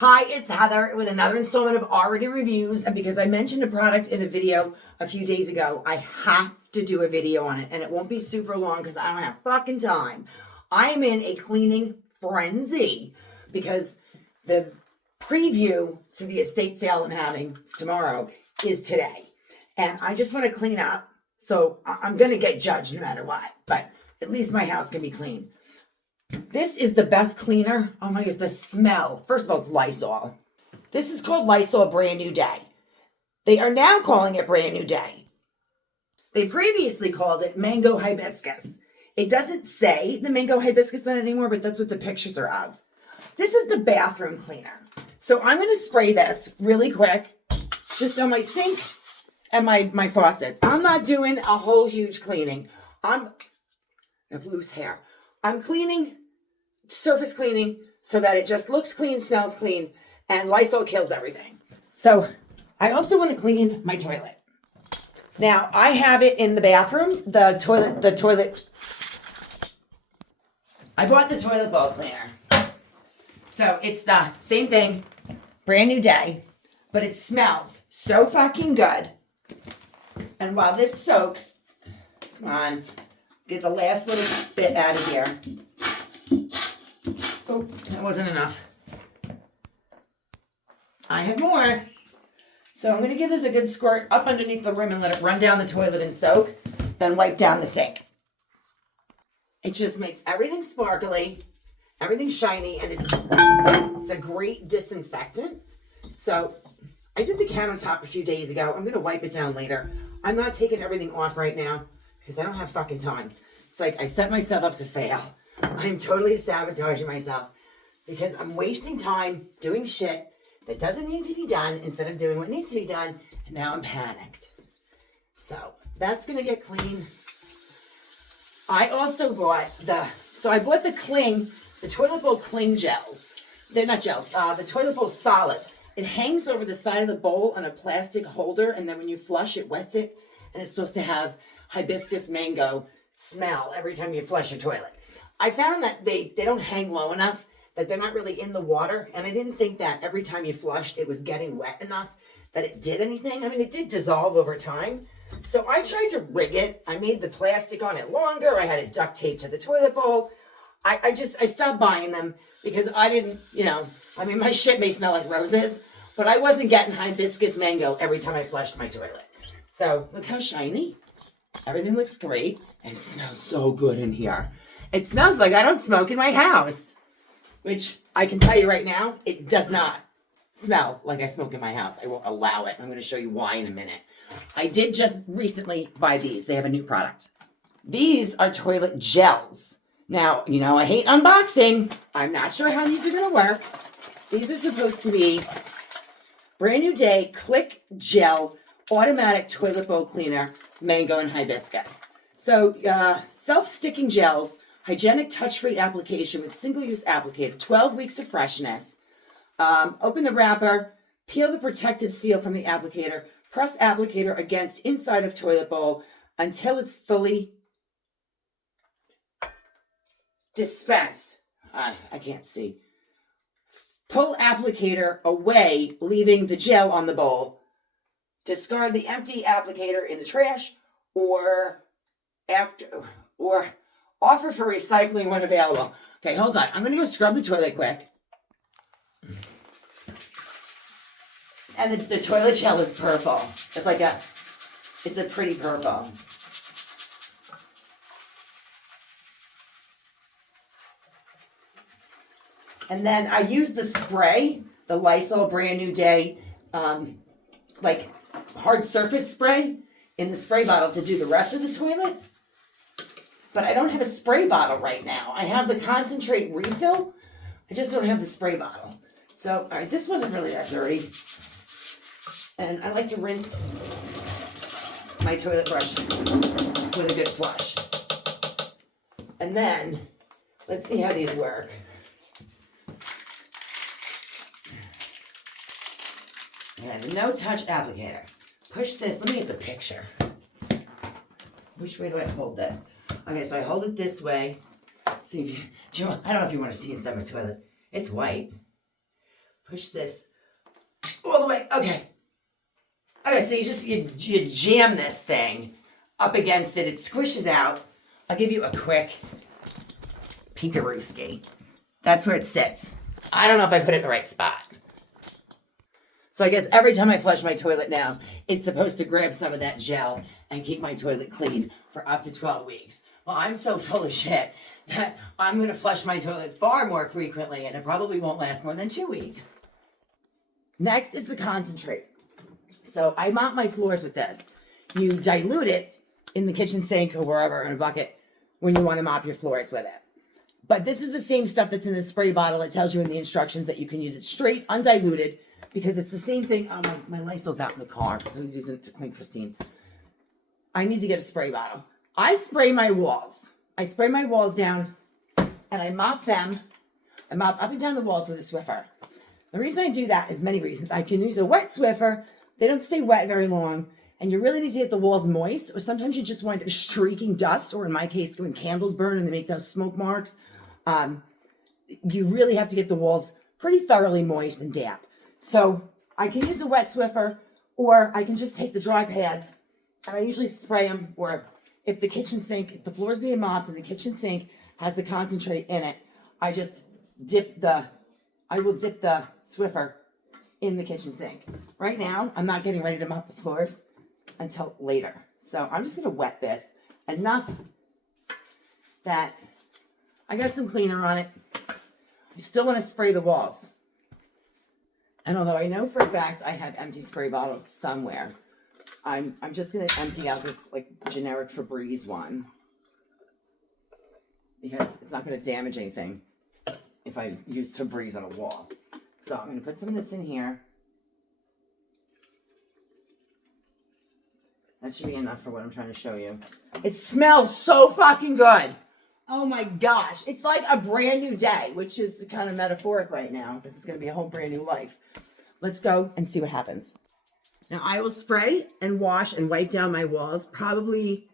Hi, it's Heather with another installment of RRated Reviews. And because I mentioned a product in a video a few days ago, I have to do a video on it. And it won't be super long because I don't have fucking time. I am in a cleaning frenzy because the preview to the estate sale I'm having tomorrow is today. And I just want to clean up. So I'm going to get judged no matter what. But at least my house can be clean. This is the best cleaner. Oh my gosh, the smell. First of all, it's Lysol. This is called Lysol Brand New Day. They are now calling it Brand New Day. They previously called it Mango Hibiscus. It doesn't say the Mango Hibiscus on it anymore, but that's what the pictures are of. This is the bathroom cleaner. So I'm going to spray this really quick, just on my sink and my faucets. I'm not doing a whole huge cleaning. I have loose hair. I'm cleaning, surface cleaning, so that it just looks clean, smells clean, and Lysol kills everything. So I also want to clean my toilet. Now, I have it in the bathroom, the toilet. I bought the toilet bowl cleaner. So it's the same thing, Brand New Day, but it smells so fucking good. And while this soaks, come on, get the last little bit out of here. Oh, that wasn't enough. I have more. So I'm going to give this a good squirt up underneath the rim and let it run down the toilet and soak, then wipe down the sink. It just makes everything sparkly, everything shiny, and it's a great disinfectant. So I did the countertop a few days ago. I'm going to wipe it down later. I'm not taking everything off right now because I don't have fucking time. It's like I set myself up to fail. I'm totally sabotaging myself because I'm wasting time doing shit that doesn't need to be done instead of doing what needs to be done, and now I'm panicked. So that's going to get clean. I also bought the toilet bowl cling gels. They're not gels, the toilet bowl solid. It hangs over the side of the bowl on a plastic holder, and then when you flush, it wets it, and it's supposed to have hibiscus mango smell every time you flush your toilet. I found that they don't hang low enough, that they're not really in the water, and I didn't think that every time you flushed, it was getting wet enough that it did anything. I mean, it did dissolve over time. So I tried to rig it. I made the plastic on it longer. I had it duct taped to the toilet bowl. I stopped buying them because I didn't, my shit may smell like roses, but I wasn't getting hibiscus mango every time I flushed my toilet. So look how shiny. Everything looks great and it smells so good in here. It smells like I don't smoke in my house, which I can tell you right now, it does not smell like I smoke in my house. I won't allow it. I'm going to show you why in a minute. I did just recently buy these. They have a new product. These are toilet gels. Now, I hate unboxing. I'm not sure how these are going to work. These are supposed to be Brand New Day Click Gel Automatic Toilet Bowl Cleaner, Mango and Hibiscus. So, self-sticking gels, hygienic touch-free application with single-use applicator, 12 weeks of freshness. Open the wrapper, peel the protective seal from the applicator, press applicator against inside of toilet bowl until it's fully dispensed. I can't see. Pull applicator away, leaving the gel on the bowl. Discard the empty applicator in the trash or offer for recycling when available. Okay, hold on. I'm going to go scrub the toilet quick. And the toilet gel is purple. It's a pretty purple. And then I use the spray, the Lysol Brand New Day, hard surface spray in the spray bottle to do the rest of the toilet. But I don't have a spray bottle right now. I have the concentrate refill. I just don't have the spray bottle. So, all right, this wasn't really that dirty. And I like to rinse my toilet brush with a good flush. And then, let's see how these work. And no-touch applicator. Push this. Let me get the picture. Which way do I hold this? Okay, so I hold it this way. Let's see if I don't know if you want to see inside my toilet. It's white. push this all the way. Okay. Okay, so you jam this thing up against it. It squishes out. I'll give you a quick peekarooski. That's where it sits. I don't know if I put it in the right spot. So I guess every time I flush my toilet now, it's supposed to grab some of that gel and keep my toilet clean for up to 12 weeks. Well, I'm so full of shit that I'm going to flush my toilet far more frequently, and it probably won't last more than 2 weeks. Next is the concentrate. So I mop my floors with this. You dilute it in the kitchen sink or wherever in a bucket when you want to mop your floors with it. But this is the same stuff that's in the spray bottle. It tells you in the instructions that you can use it straight, undiluted, because it's the same thing. Oh, my Lysol's out in the car because I was using it to clean Christine. I need to get a spray bottle. I spray my walls. I spray my walls down and I mop them. I mop up and down the walls with a Swiffer. The reason I do that is many reasons. I can use a wet Swiffer. They don't stay wet very long. And you really need to get the walls moist, or sometimes you just wind up streaking dust, or in my case, when candles burn and they make those smoke marks. You really have to get the walls pretty thoroughly moist and damp. So I can use a wet Swiffer, or I can just take the dry pads, and I usually spray them, or if the kitchen sink, if the floor's being mopped and the kitchen sink has the concentrate in it, I will dip the Swiffer in the kitchen sink. Right now, I'm not getting ready to mop the floors until later. So I'm just gonna wet this enough that I got some cleaner on it. You still wanna spray the walls. And although I know for a fact I have empty spray bottles somewhere, I'm just gonna empty out this like generic Febreze one because it's not gonna damage anything if I use Febreze on a wall. So I'm gonna put some of this in here. That should be enough for what I'm trying to show you. It smells so fucking good. Oh my gosh. It's like a brand new day, which is kind of metaphoric right now. This is going to be a whole brand new life. Let's go and see what happens. Now I will spray and wash and wipe down my walls probably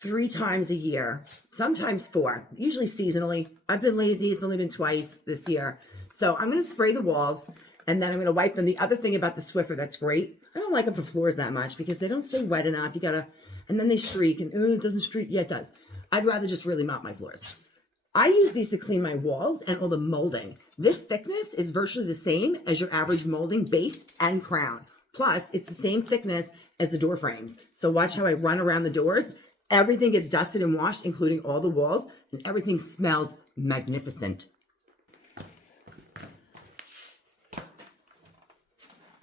3 times a year, sometimes 4, usually seasonally. I've been lazy. It's only been twice this year. So I'm going to spray the walls and then I'm going to wipe them. The other thing about the Swiffer that's great, I don't like them for floors that much because they don't stay wet enough. You gotta, and then they streak and it doesn't streak. Yeah, it does. I'd rather just really mop my floors. I use these to clean my walls and all the molding. This thickness is virtually the same as your average molding base and crown. Plus, it's the same thickness as the door frames. So watch how I run around the doors. Everything gets dusted and washed, including all the walls, and everything smells magnificent.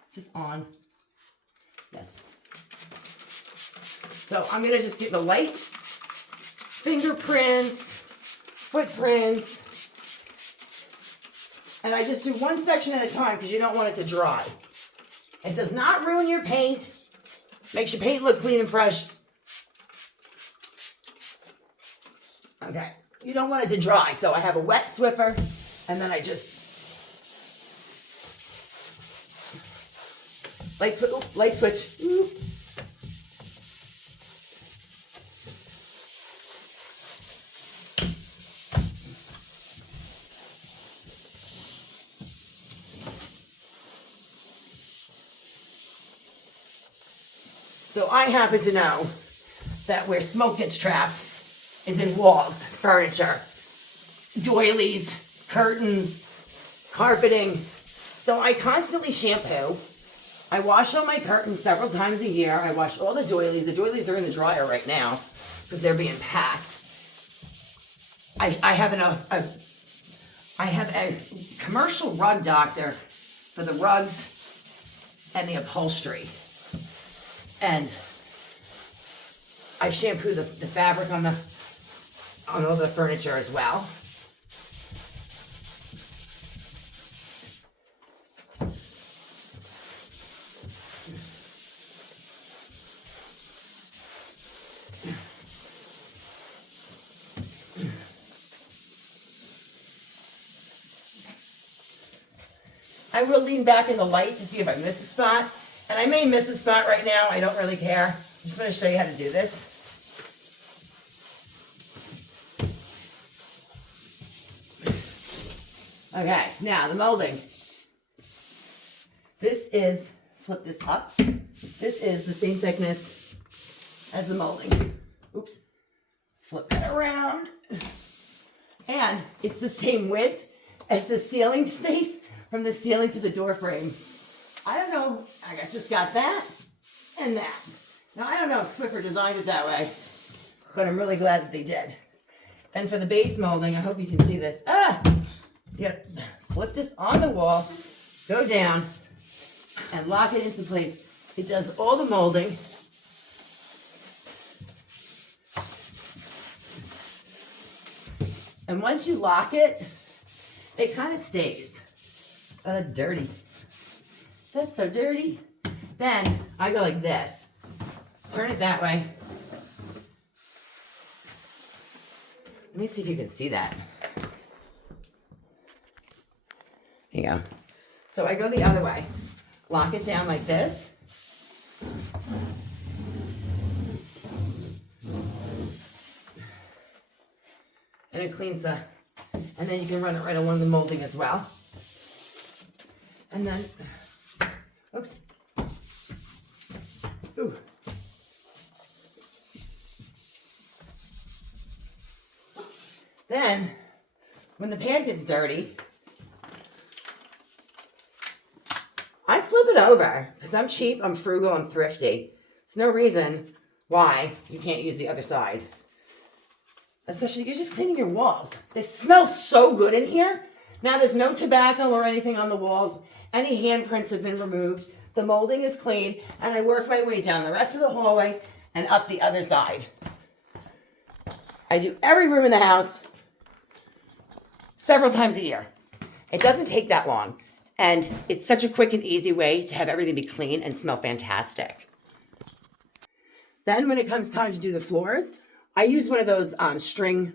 Is this on? Yes. So I'm going to just get the light fingerprints, footprints, and I just do one section at a time because you don't want it to dry. It does not ruin your paint. Makes your paint look clean and fresh. Okay. You don't want it to dry, so I have a wet Swiffer, and then I just light switch. Ooh. So I happen to know that where smoke gets trapped is in walls, furniture, doilies, curtains, carpeting. So I constantly shampoo. I wash all my curtains several times a year. I wash all the doilies. The doilies are in the dryer right now because they're being packed. I have a commercial rug doctor for the rugs and the upholstery. And I shampoo the fabric on all the furniture as well. I will lean back in the light to see if I miss a spot. And I may miss a spot right now. I don't really care. I'm just going to show you how to do this. Okay, now the molding. This is, flip this up. This is the same thickness as the molding. Oops. Flip that around. And it's the same width as the ceiling space from the ceiling to the door frame. I don't know, I just got that and that. Now, I don't know if Swiffer designed it that way, but I'm really glad that they did. And for the base molding, I hope you can see this. You gotta flip this on the wall, go down, and lock it into place. It does all the molding. And once you lock it, it kind of stays. Oh, that's dirty. That's so dirty. Then I go like this. Turn it that way. Let me see if you can see that. Here you go. So I go the other way. Lock it down like this. And it cleans the, and then you can run it right along the molding as well. And then, oops. Ooh. Then, when the pad gets dirty, I flip it over because I'm cheap, I'm frugal, I'm thrifty. There's no reason why you can't use the other side. Especially, you're just cleaning your walls. They smell so good in here. Now, there's no tobacco or anything on the walls. Any handprints have been removed. The molding is clean, and I work my way down the rest of the hallway and up the other side. I do every room in the house several times a year. It doesn't take that long, and it's such a quick and easy way to have everything be clean and smell fantastic. Then, when it comes time to do the floors, I use one of those string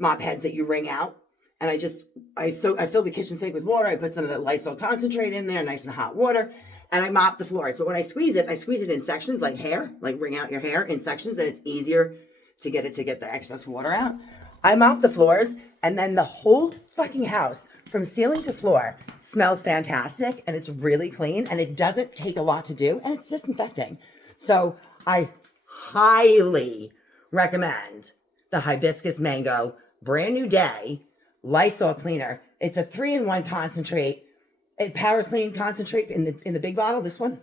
mop heads that you wring out, and I fill the kitchen sink with water. I put some of the Lysol concentrate in there, nice and hot water, and I mop the floors. But when I squeeze it in sections like hair, like wring out your hair in sections, and it's easier to get the excess water out. I mop the floors, and then the whole fucking house, from ceiling to floor, smells fantastic, and it's really clean, and it doesn't take a lot to do, and it's disinfecting. So I highly recommend the Hibiscus Mango Brand New Day Lysol cleaner. It's a 3-in-1 concentrate, a power clean concentrate in the big bottle. This one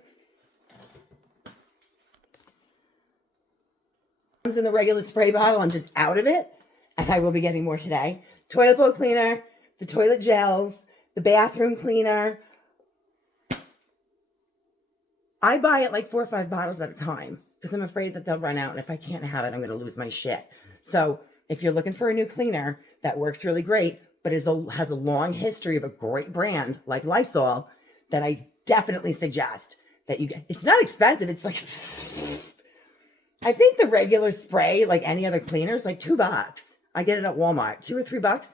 comes in the regular spray bottle. I'm just out of it, and I will be getting more today. Toilet bowl cleaner, the toilet gels, the bathroom cleaner. I buy it like 4 or 5 bottles at a time because I'm afraid that they'll run out, and if I can't have it, I'm going to lose my shit. So if you're looking for a new cleaner that works really great, but has a long history of a great brand like Lysol, then I definitely suggest that you get. It's not expensive. It's like, I think the regular spray, like any other cleaner, is like $2. I get it at Walmart, $2 or $3.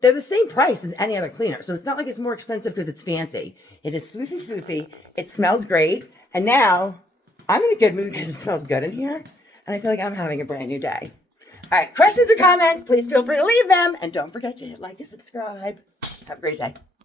They're the same price as any other cleaner, so it's not like it's more expensive because it's fancy. It is floofy. It smells great, and now I'm in a good mood because it smells good in here, and I feel like I'm having a brand new day. All right, questions or comments, please feel free to leave them, and don't forget to hit like and subscribe. Have a great day.